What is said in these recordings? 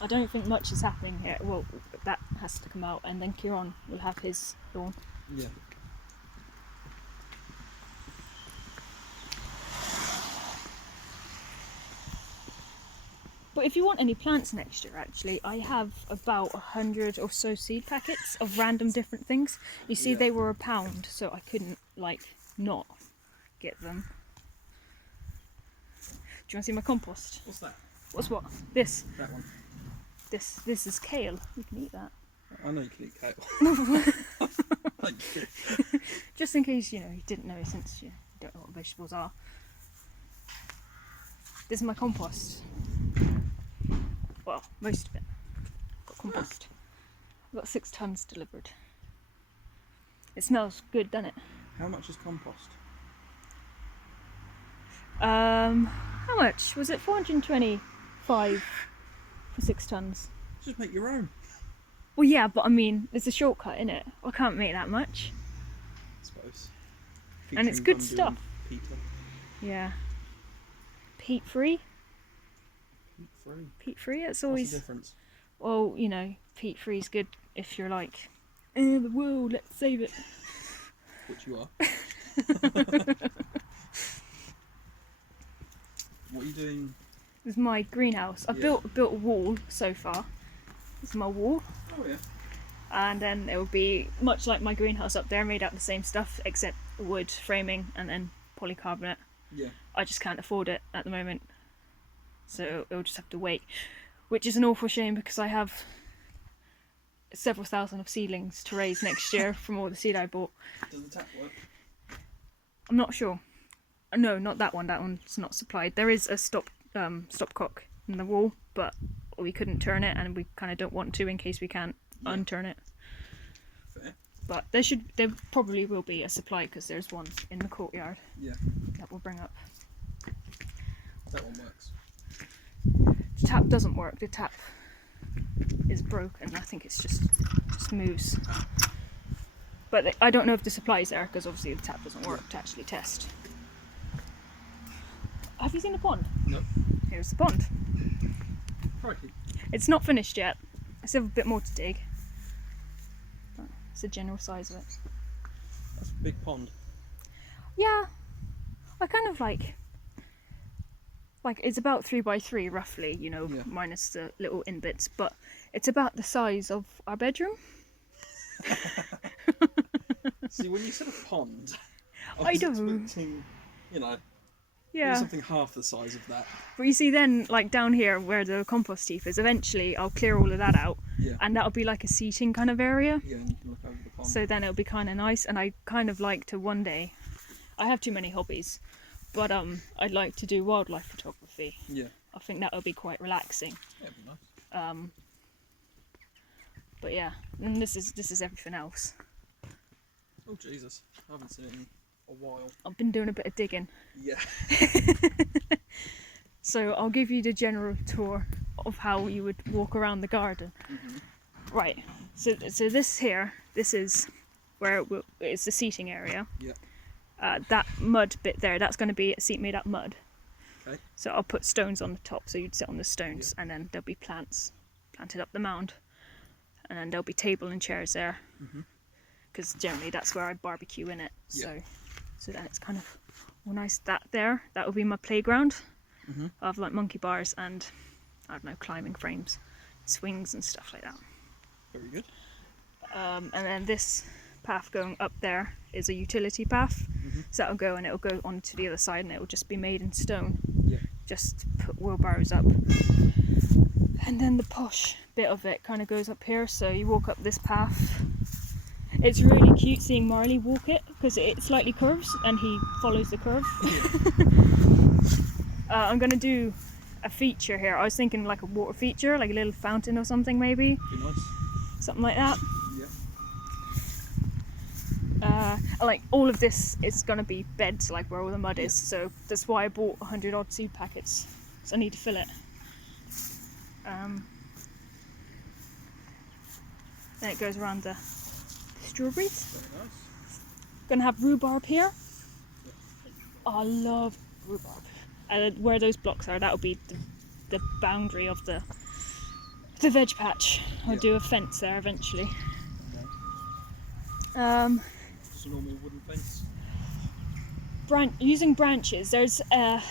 I don't think much is happening here. Well, that has to come out, and then Kieran will have his lawn. Yeah. But if you want any plants next year, actually, I have about 100 or so seed packets of random different things. You see, Yeah. they were £1, so I couldn't, like, not get them. Do you want to see my compost? What's that? What's what? This. That one. This is kale. You can eat that. I know you can eat kale. Thank you. Just in case, you didn't know, since you don't know what vegetables are. This is my compost. Well, most of it. Got compost. I've got 6 tons delivered. It smells good, doesn't it? How much is compost? How much? Was it 425 for 6 tons? Just make your own. Well, yeah, but I mean, it's a shortcut, innit? I can't make that much. I suppose. And it's Featuring good Bundu stuff. and Peter. Yeah. Peat free? Peat free. Peat free? It's What's always. the difference? Well, peat free is good if you're like, the world, let's save it. Which you are. What are you doing? This is my greenhouse. I've built a wall so far. This is my wall. Oh yeah. And then it will be much like my greenhouse up there, made out of the same stuff, except wood framing and then polycarbonate. Yeah. I just can't afford it at the moment, so it'll just have to wait, which is an awful shame because I have several thousand of seedlings to raise next year from all the seed I bought. Does the tap work? I'm not sure. No, not that one. That one's not supplied. There is a stopcock in the wall, but we couldn't turn it, and we kind of don't want to in case we can't unturn it. Fair. But there probably will be a supply because there's one in the courtyard. Yeah. That we'll bring up. That one works. The tap doesn't work. The tap is broken. I think it's just moves. But I don't know if the supply is there because obviously the tap doesn't work to actually test. Have you seen the pond? No. Here's the pond. Crikey. It's not finished yet. I still have a bit more to dig. But it's the general size of it. That's a big pond. Yeah. I kind of like it's about 3x3 roughly, minus the little in bits, but it's about the size of our bedroom. See, when you said a pond, I was know. expecting, Yeah. something half the size of that. But you see then, like down here where the compost heap is, eventually I'll clear all of that out. Yeah. And that'll be like a seating kind of area. Yeah, and you can look over the pond. So then it'll be kind of nice, and I kind of like to one day, I have too many hobbies, but I'd like to do wildlife photography. Yeah. I think that would be quite relaxing. Yeah, it'd be nice. But yeah, and this is everything else. Oh Jesus, I haven't seen it in a while. I've been doing a bit of digging. Yeah. So I'll give you the general tour of how you would walk around the garden. Mm-hmm. Right, so this is where it's the seating area. Yeah. That mud bit there, that's going to be a seat made out of mud. Okay. So I'll put stones on the top, so you'd sit on the stones, and then there'll be plants planted up the mound, and then there'll be table and chairs there, because generally that's where I barbecue in it. Yeah. So then it's kind of all nice. That will be my playground. Mhm. Of like monkey bars and I don't know, climbing frames, swings and stuff like that. Very good. And then this path going up there is a utility path. Mhm. So that'll go, and it'll go onto the other side, and it will just be made in stone. Yeah. Just put wheelbarrows up. And then the posh bit of it kind of goes up here, so you walk up this path. It's really cute seeing Marley walk it because it slightly curves and he follows the curve. I'm going to do a feature here. I was thinking like a water feature, like a little fountain or something maybe. Be nice. Something like that. Yeah. Like all of this is going to be beds, like where all the mud is, so that's why I bought 100 odd seed packets, so I need to fill it. Then it goes around the strawberries. Very nice. Gonna have rhubarb here. Oh, I love rhubarb. Where those blocks are, that'll be the boundary of the the veg patch. I'll Yeah. do a fence there eventually. Just a normal wooden fence. Using branches, there's a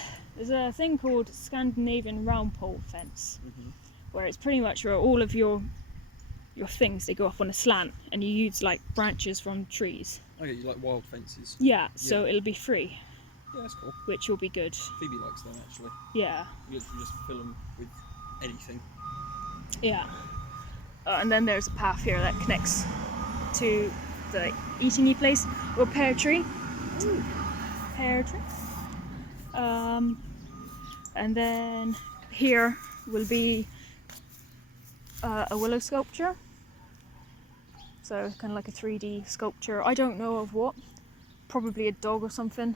thing called Scandinavian round pole fence, where it's pretty much where all of your things, they go up on a slant, and you use like branches from trees. Okay, you like wild fences. Yeah, so it'll be free, Yeah, that's cool. which will be good. Phoebe likes them actually. Yeah, You literally just fill them with anything. yeah. And then there's a path here that connects to the eating place, or pear tree. Ooh. Pear tree. And then here will be a willow sculpture. So kind of like a 3D sculpture. I don't know of what. Probably a dog or something.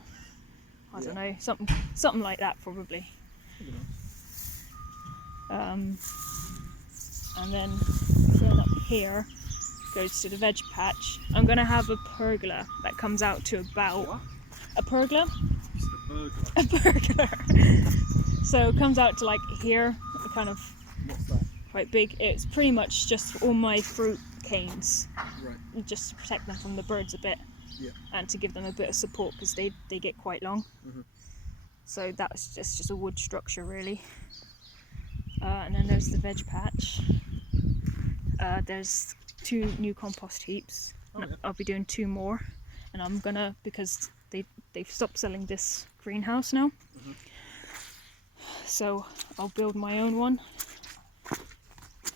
I don't know. Something like that probably. And then up here goes to the veg patch. I'm gonna have a pergola that comes out to about What? a pergola. It's the burglar. A pergola. So it comes out to like here, kind of What's that? quite big. It's pretty much just all my fruit canes, Right. just to protect them from the birds a bit. Yeah. And to give them a bit of support because they get quite long. So that's just a wood structure really. And then there's the veg patch. There's 2 new compost heaps. Oh, yeah. I'll be doing 2 more, and I'm gonna, because they've stopped selling this greenhouse now. So I'll build my own one.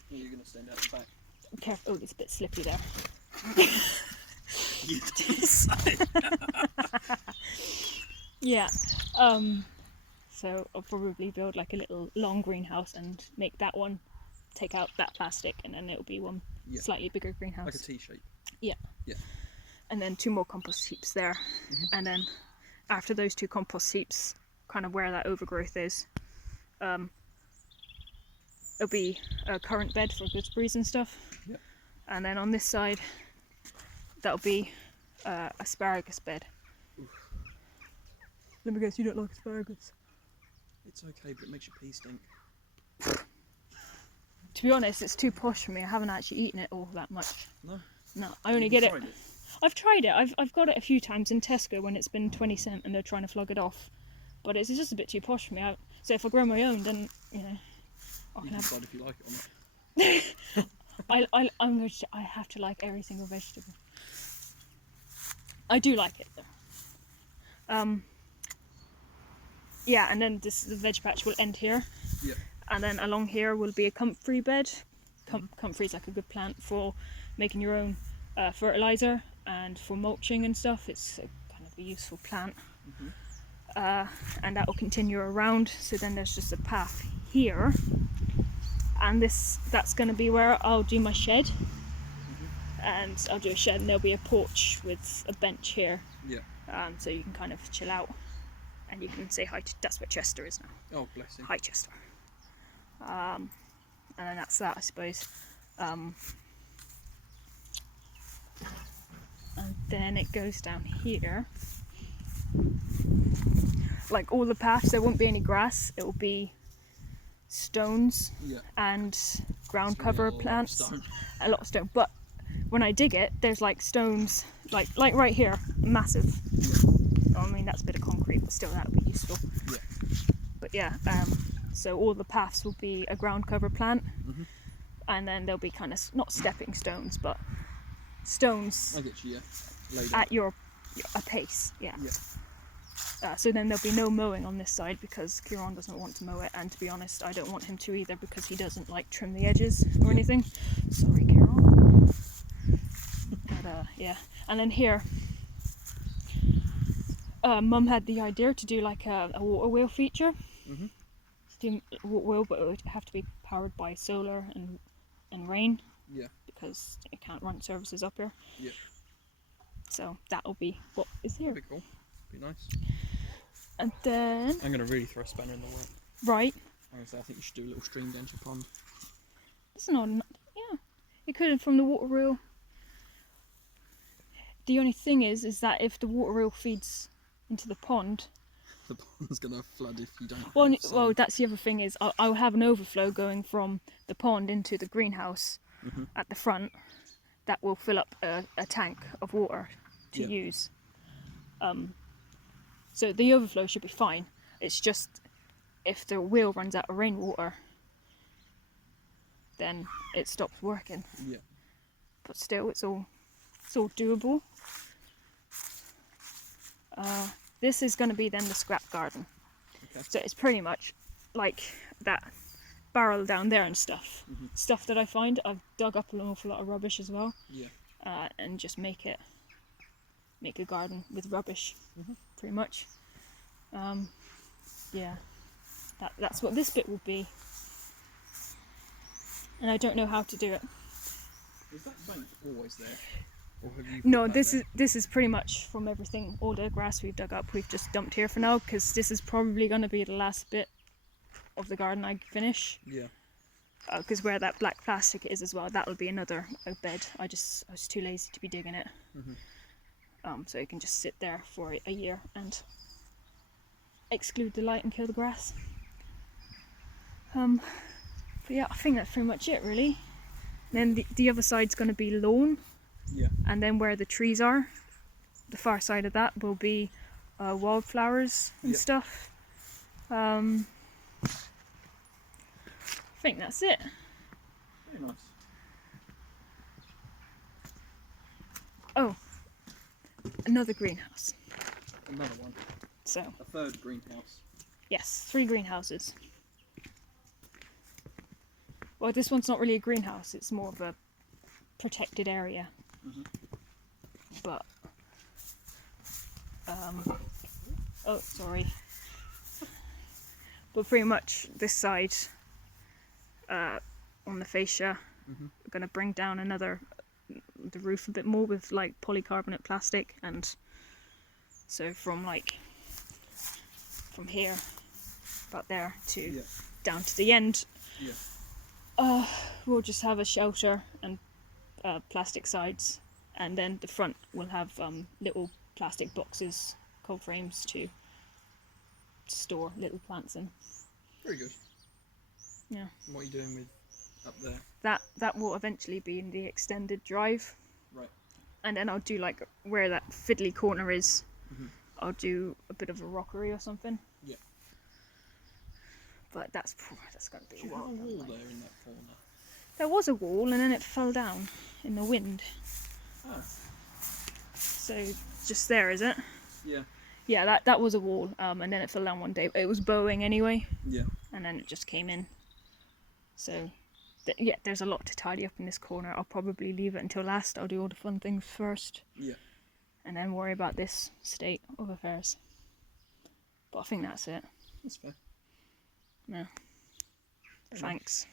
You're gonna stand out the back. Careful, oh, it's a bit slippy there. You did say. Yeah. So I'll probably build like a little long greenhouse and make that one, take out that plastic, and then it'll be one slightly bigger greenhouse. Like a T-shape. Yeah. Yeah. And then 2 more compost heaps there. And then after those 2 compost heaps, kind of where that overgrowth is, it'll be a currant bed for gooseberries and stuff. Yeah. And then on this side, that'll be asparagus bed. Oof. Let me guess, you don't like asparagus? It's okay, but it makes your pee stink. To be honest, it's too posh for me. I haven't actually eaten it all that much. No. No, I only get it. I've tried it. I've got it a few times in Tesco when it's been 20 cent and they're trying to flog it off. But it's just a bit too posh for me. So if I grow my own, then I You can can have. decide if you like it or not. I have to like every single vegetable. I do like it though. Yeah, and then the veg patch will end here. Yeah. And then along here will be a comfrey bed. Comfrey is like a good plant for making your own fertilizer and for mulching and stuff. It's kind of a useful plant. And that will continue around. So then there's just a path here, and that's going to be where I'll do my shed. And I'll do a shed, and there'll be a porch with a bench here. Yeah. So you can kind of chill out, and you can say hi to. That's where Chester is now. Oh, bless him. Hi, Chester. And then that's that, I suppose. And then it goes down here. Like all the paths, there won't be any grass. It will be stones and ground cover plants. A lot of stone. But when I dig it, there's like stones, like right here, massive. I mean, that's a bit of concrete, but still that would be useful. Yeah. But yeah, so all the paths will be a ground cover plant, and then there'll be kind of not stepping stones, but stones I get you. Yeah. Laid at your a pace. Yeah. So then there'll be no mowing on this side because Kieran doesn't want to mow it, and to be honest, I don't want him to either because he doesn't like trim the edges or anything. Sorry, Kieran. But yeah, and then here, Mum had the idea to do like a water wheel feature. To do a water wheel, but it would have to be powered by solar and rain. Yeah. Because you can't run services up here. Yeah. So that'll be what is here. That'd be cool. Be nice. And then I'm gonna really throw a spanner in the work. right. I'm gonna say I think you should do a little stream down to the pond. That's not. Yeah, you could have from the water wheel. The only thing is that if the water wheel feeds into the pond, the pond's gonna flood if you don't. Well, have some. well, that's the other thing is I'll have an overflow going from the pond into the greenhouse at the front that will fill up a tank of water to Yeah. use. So the overflow should be fine. It's just if the wheel runs out of rainwater, then it stops working. Yeah. But still, it's all doable. This is going to be then the scrap garden. Okay. So it's pretty much like that barrel down there and stuff. Stuff that I find. I've dug up an awful lot of rubbish as well, Yeah. and just make a garden with rubbish, pretty much. Yeah, that's what this bit will be. And I don't know how to do it. Is that bank always there, or have you? No, put that this is pretty much from everything, all the grass we've dug up, we've just dumped here for now, because this is probably going to be the last bit of the garden I finish. there? Because where that black plastic is as well, that'll be another bed. I was too lazy to be digging it. So it can just sit there for a year and exclude the light and kill the grass. But yeah, I think that's pretty much it really. Then the other side's going to be lawn. Yeah. And then where the trees are, the far side of that will be wildflowers and Yep. stuff. I think that's it. Very nice. Oh, another greenhouse. Another one. So, A third greenhouse. yes, 3 greenhouses. Well, this one's not really a greenhouse, it's more of a protected area. But, oh, sorry. But pretty much this side, on the fascia, we're going to bring down the roof a bit more with like polycarbonate plastic, and so from here, about there to Yeah. down to the end, Yeah. we'll just have a shelter and plastic sides, and then the front will have little plastic boxes, cold frames to store little plants in. Very good. Yeah. And what are you doing with up there? That will eventually be in the extended drive, Right. and then I'll do like where that fiddly corner is. I'll do a bit of a rockery or something. Yeah. But that's going to be Do a you have a while. wall there in that corner? There was a wall, and then it fell down in the wind. Oh. So just there, is it? Yeah. Yeah, that was a wall, and then it fell down one day. It was bowing anyway, Yeah. and then it just came in. So, yeah, there's a lot to tidy up in this corner. I'll probably leave it until last. I'll do all the fun things first, Yeah. and then worry about this state of affairs. But I think that's it. That's fair. Yeah. Very nice. Thanks.